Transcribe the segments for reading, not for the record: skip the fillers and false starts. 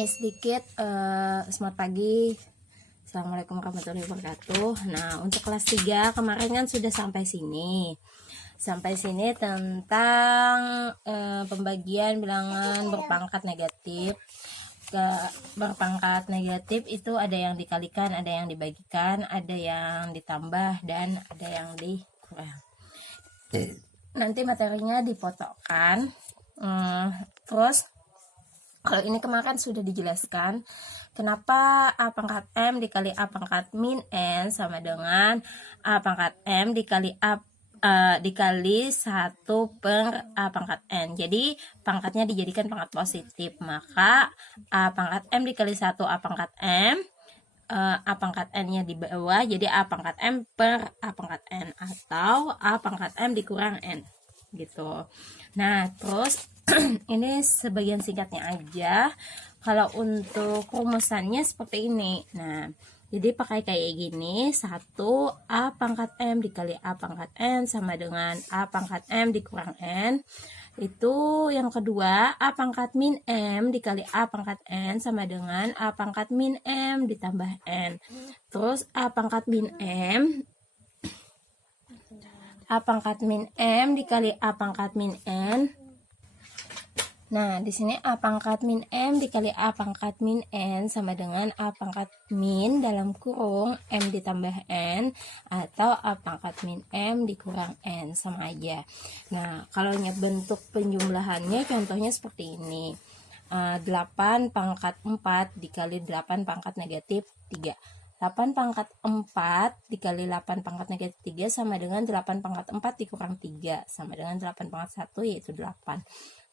ulangi sedikit. Selamat pagi, assalamualaikum warahmatullahi wabarakatuh. Nah, untuk kelas 3 kemarin kan sudah sampai sini tentang pembagian bilangan berpangkat negatif. Berpangkat negatif itu ada yang dikalikan, ada yang dibagikan, ada yang ditambah, dan ada yang dikurang. Nanti materinya dipotokkan. Terus kalau ini kemarin sudah dijelaskan kenapa A pangkat M dikali A pangkat min N sama dengan A pangkat M dikali dikali 1 per A pangkat N. Jadi pangkatnya dijadikan pangkat positif, maka A pangkat M dikali 1 A pangkat M, A pangkat N nya di bawah, jadi A pangkat M per A pangkat N, atau A pangkat M dikurang N gitu. Nah, terus ini sebagian singkatnya aja. Kalau untuk rumusannya seperti ini. Nah, jadi pakai kayak gini. 1 A pangkat M dikali A pangkat N sama dengan A pangkat M dikurang N. Itu yang kedua, A pangkat min M dikali A pangkat N sama dengan A pangkat min M ditambah N. Terus A pangkat min M dikali A pangkat min N. Nah, di sini A pangkat min M dikali A pangkat min N sama dengan A pangkat min dalam kurung M ditambah N, atau A pangkat min M dikurang N, sama aja. Nah, kalau bentuk penjumlahannya contohnya seperti ini. 8 pangkat 4 dikali 8 pangkat negatif 3. 8 pangkat 4 dikali 8 pangkat negatif 3 sama dengan 8 pangkat 4 dikurang 3 sama dengan 8 pangkat 1, yaitu 8.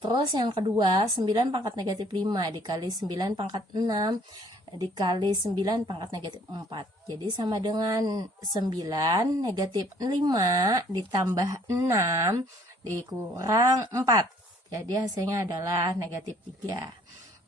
Terus yang kedua, 9 pangkat negatif 5 dikali 9 pangkat 6 dikali 9 pangkat negatif 4. Jadi sama dengan 9 negatif 5 ditambah 6 dikurang 4. Jadi hasilnya adalah negatif 3.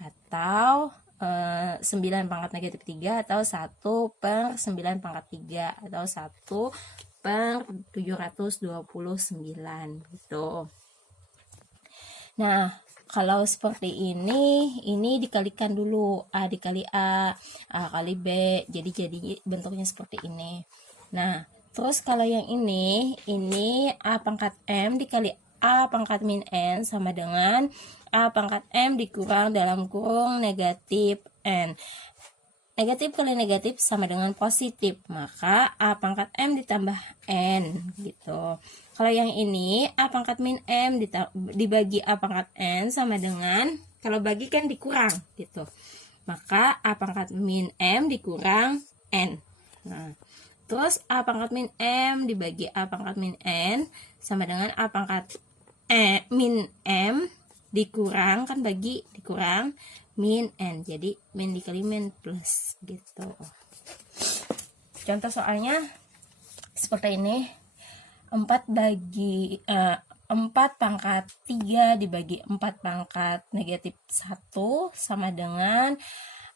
Atau 9 pangkat negatif 3 atau 1 per 9 pangkat 3 atau 1 per 729 gitu. Nah, kalau seperti ini dikalikan dulu. A dikali A kali B, jadi bentuknya seperti ini. Nah, terus kalau yang ini A pangkat M dikali A pangkat min N sama dengan A pangkat M dikurang dalam kurung negatif N. Negatif kali negatif sama dengan positif, maka A pangkat M ditambah N gitu. Kalau yang ini A pangkat min M dibagi A pangkat N sama dengan, kalau bagi kan dikurang gitu, maka A pangkat min M dikurang N. Nah, terus A pangkat min M dibagi A pangkat min N sama dengan A pangkat min M dikurang, kan bagi dikurang min N, jadi min dikali min plus gitu. Contoh soalnya seperti ini. 4 pangkat 3 dibagi 4 pangkat negatif 1 sama dengan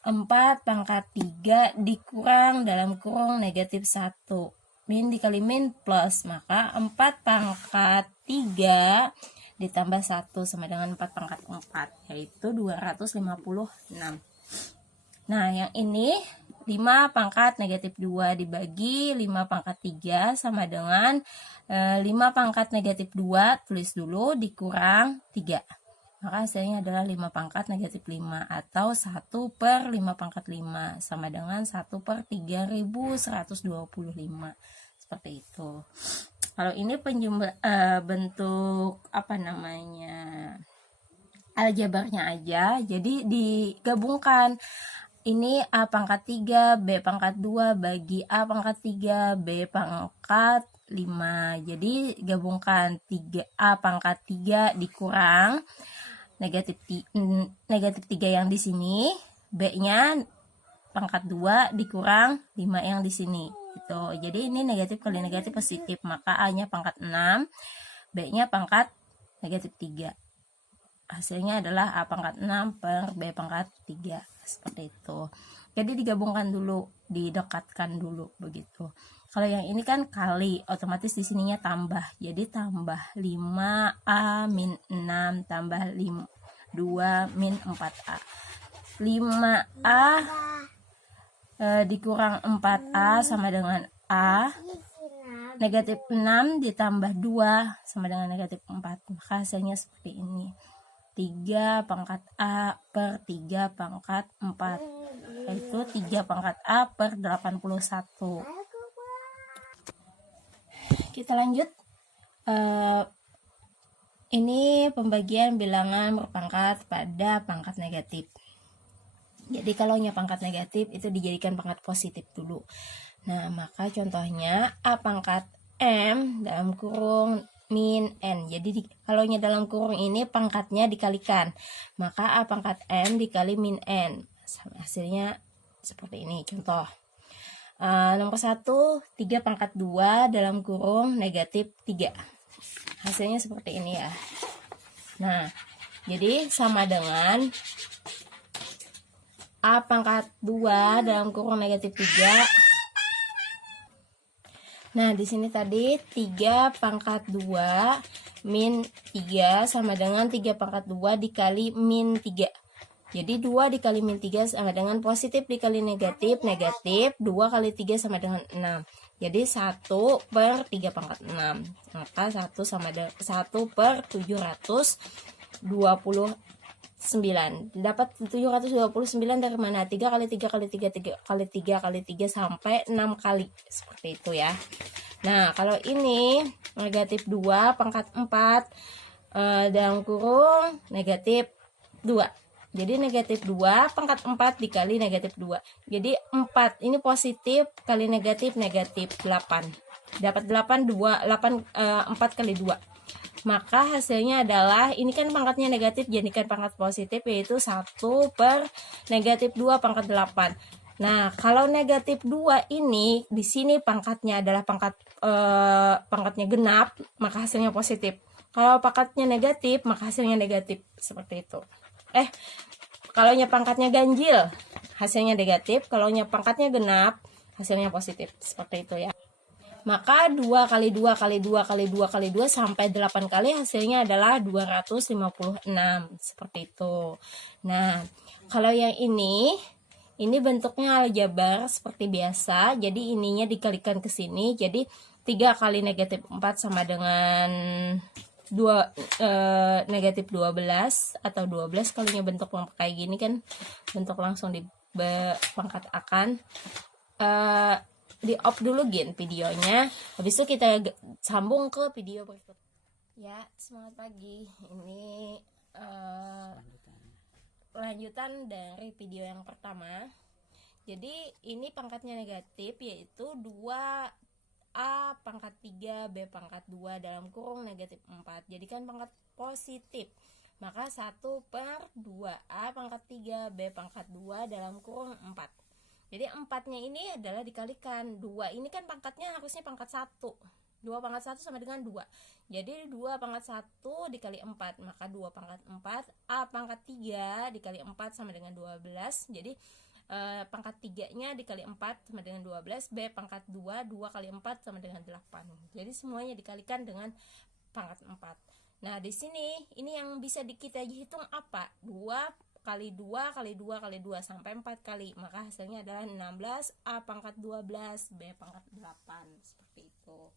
4 pangkat 3 dikurang dalam kurung negatif 1. Min dikali min plus, maka 4 pangkat 3 ditambah 1 sama dengan 4 pangkat 4, yaitu 256. Nah, yang ini 5 pangkat negatif 2 dibagi 5 pangkat 3 sama dengan 5 pangkat negatif 2, tulis dulu, dikurang 3. Maka hasilnya adalah 5 pangkat negatif 5 atau 1 per 5 pangkat 5 sama dengan 1 per 3125. Seperti itu. Kalau ini bentuk aljabarnya aja, jadi digabungkan. Ini A pangkat 3 B pangkat 2 bagi A pangkat 3 B pangkat 5. Jadi gabungkan 3A pangkat 3 dikurang negatif 3 yang di sini, B-nya pangkat 2 dikurang 5 yang di sini. Gitu. Jadi ini negatif kali negatif positif, maka A-nya pangkat 6, B-nya pangkat negatif 3. Hasilnya adalah A pangkat 6 per B pangkat 3. Seperti itu. Jadi digabungkan dulu, didekatkan dulu begitu. Kalau yang ini kan kali, otomatis di sininya tambah. Jadi tambah 5A min 6 tambah 2 min 4A. 5A dikurang 4A sama dengan A. Negatif 6 ditambah 2 sama dengan negatif 4. Maka hasilnya seperti ini. 3 pangkat A per 3 pangkat 4. Yaitu 3 pangkat A per 81. Kita lanjut. Ini pembagian bilangan berpangkat pada pangkat negatif. Jadi kalau nya pangkat negatif itu dijadikan pangkat positif dulu. Nah, maka contohnya A pangkat M dalam kurung min N. Jadi kalau nya dalam kurung ini pangkatnya dikalikan. Maka A pangkat M dikali min N. Hasilnya seperti ini. Contoh. Nomor 1, 3 pangkat 2 dalam kurung negatif 3. Hasilnya seperti ini ya. Nah, jadi sama dengan A pangkat 2 dalam kurung negatif 3. Nah, di sini tadi 3 pangkat 2 min 3 sama dengan 3 pangkat 2 dikali min 3. Jadi 2 dikali min 3 sama dengan positif dikali negatif. Negatif 2 kali 3 sama dengan 6. Jadi 1 per 3 pangkat 6. Maka 1 sama 1 per 729. Dapat 729 dari mana? 3 kali 3 kali 3 kali 3 kali 3 sampai 6 kali. Seperti itu ya. Nah, kalau ini negatif 2 pangkat 4 dalam kurung negatif 2. Jadi negatif 2 pangkat 4 dikali negatif 2. Jadi 4 ini positif kali negatif 8. Dapat 8 4 kali 2. Maka hasilnya adalah, ini kan pangkatnya negatif, jadikan pangkat positif, yaitu 1 per negatif 2 pangkat 8. Nah, kalau negatif 2 ini, di sini pangkatnya adalah pangkatnya genap, maka hasilnya positif. Kalau pangkatnya negatif, maka hasilnya negatif. Seperti itu. Kalau pangkatnya ganjil, hasilnya negatif. Kalau pangkatnya genap, hasilnya positif. Seperti itu ya. Maka 2 kali 2 kali 2 kali 2 kali 2 sampai 8 kali hasilnya adalah 256. Seperti itu. Nah, kalau yang ini bentuknya aljabar seperti biasa. Jadi ininya dikalikan ke sini. Jadi 3 kali negatif 4 sama dengan negatif 12 atau 12. Kalau bentuk kayak gini kan bentuk langsung di pangkat akan. Di off dulu videonya, habis itu kita sambung ke video berikut. Ya, semangat pagi. Ini lanjutan dari video yang pertama. Jadi ini pangkatnya negatif, yaitu 2A pangkat 3 B pangkat 2 dalam kurung negatif 4. Jadi kan pangkat positif, maka 1 per 2A pangkat 3 B pangkat 2 dalam kurung 4. Jadi 4-nya ini adalah dikalikan 2. Ini kan pangkatnya harusnya pangkat 1. 2 pangkat 1 sama dengan 2. Jadi 2 pangkat 1 dikali 4. Maka 2 pangkat 4. A pangkat 3 dikali 4 sama dengan 12. Jadi pangkat 3-nya dikali 4 sama dengan 12. B pangkat 2. 2 kali 4 sama dengan 8. Jadi semuanya dikalikan dengan pangkat 4. Nah, di sini ini yang bisa kita hitung apa? 2 kali 2 kali 2 kali 2 sampai 4 kali. Maka hasilnya adalah 16 A pangkat 12 B pangkat 8. Seperti itu.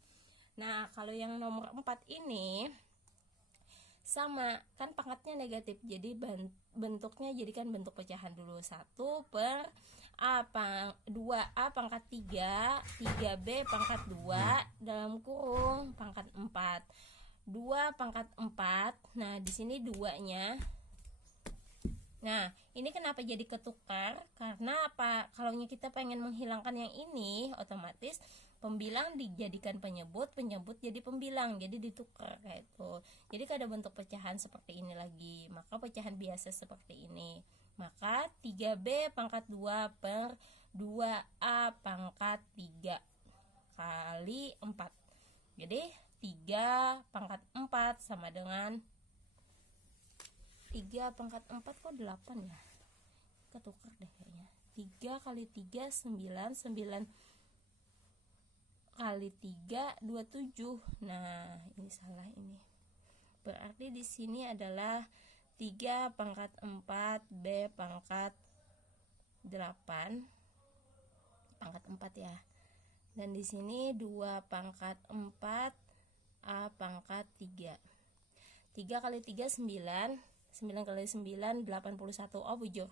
Nah, kalau yang nomor 4 ini sama, kan pangkatnya negatif. Jadi bentuknya jadikan bentuk pecahan dulu. 1 per 2A pangkat 3 3B pangkat 2 dalam kurung pangkat 4. 2 pangkat 4. Nah, di sini 2-nya. Nah, ini kenapa jadi ketukar? Karena apa? Kalau kita pengen menghilangkan yang ini, otomatis pembilang dijadikan penyebut jadi pembilang, jadi ditukar kayak itu. Jadi ada bentuk pecahan seperti ini lagi. Maka pecahan biasa seperti ini. Maka 3B pangkat 2 per 2A pangkat 3 kali 4. Jadi 3 pangkat 4 sama dengan 3 pangkat 4 kok 8 ya? Ketukar deh kayaknya. 3 kali 3 9, 9 kali 3 27. Nah, ini salah ini. Berarti di sini adalah 3 pangkat 4 B pangkat 8 pangkat 4 ya. Dan di sini 2 pangkat 4 A pangkat 3. 3 kali 3 9. 9 kali 9 81. Oh bujur.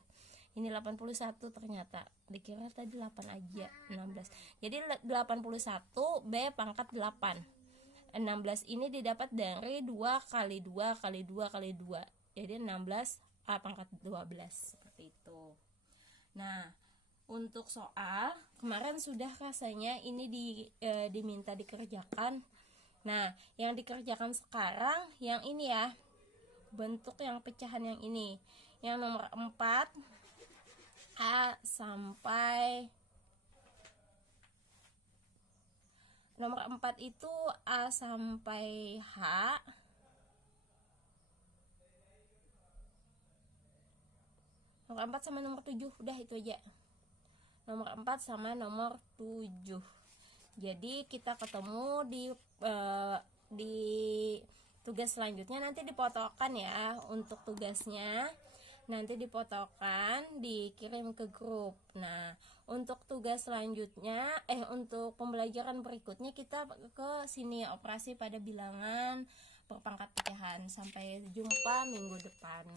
Ini 81 ternyata. Dikira tadi 8 aja, 16. Jadi 81 B pangkat 8. 16 ini didapat dari 2 kali 2 kali 2 kali 2. Jadi 16 A pangkat 12 seperti itu. Nah, untuk soal kemarin sudah rasanya ini diminta dikerjakan. Nah, yang dikerjakan sekarang yang ini ya, bentuk yang pecahan yang ini, yang nomor 4 A sampai nomor 4 itu A sampai H. Nomor 4 sama nomor 7, udah itu aja. Nomor 4 sama nomor 7. Jadi kita ketemu di tugas selanjutnya, nanti difotokan ya untuk tugasnya. Nanti difotokan, dikirim ke grup. Nah, untuk tugas selanjutnya untuk pembelajaran berikutnya kita ke sini, operasi pada bilangan berpangkat pecahan. Sampai jumpa minggu depan.